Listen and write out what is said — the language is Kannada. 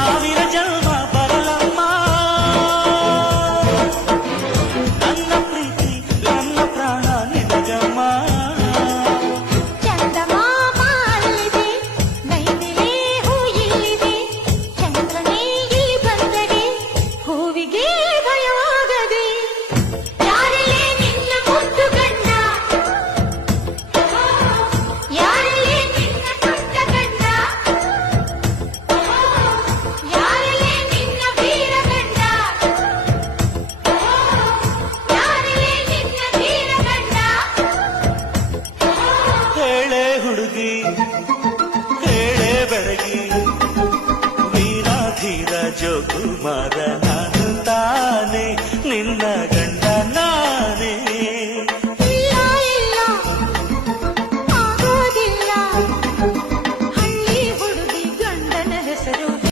ಸಾವಿರ ಜನ್ಮ ಬರಲಮ್ಮ ನನ್ನ ಪ್ರೀತಿ ನನ್ನ ಪ್ರಾಣ ನಿನಗಮ್ಮ. ಚಂದಮಾಮ ಅಲ್ಲಿದೆ, ನೈದಿಲೆ ಹೂ ಇಲ್ಲಿದೆ, ಚಂದ್ರನೇ ಇಲ್ಲಿ ಬಂದರೆ ಹೂವಿಗೆ ಭಯವಾಗದೆ. ಯಾರಲ್ಲೇ ನಿನ್ನ ಮುದ್ದು ಗಂಡ, ಯಾರಲ್ಲೇ ನಿನ್ನ ಪುಟ್ಟ ಗಂಡ, ಯಾರಲ್ಲೇ ನಿನ್ನ ವೀರ ಗಂಡ, ಯಾರಲ್ಲೇ ನಿನ್ನ ಧೀರ ಗಂಡ. ಹೇಳೆ ಹುಡುಗಿ ಹೇಳೆ ಬೆಳಗಿ ವೀರಾಧೀರ ಜೋಕುಮಾರ ನಾನು ತಾನೆ ನಿನ್ನ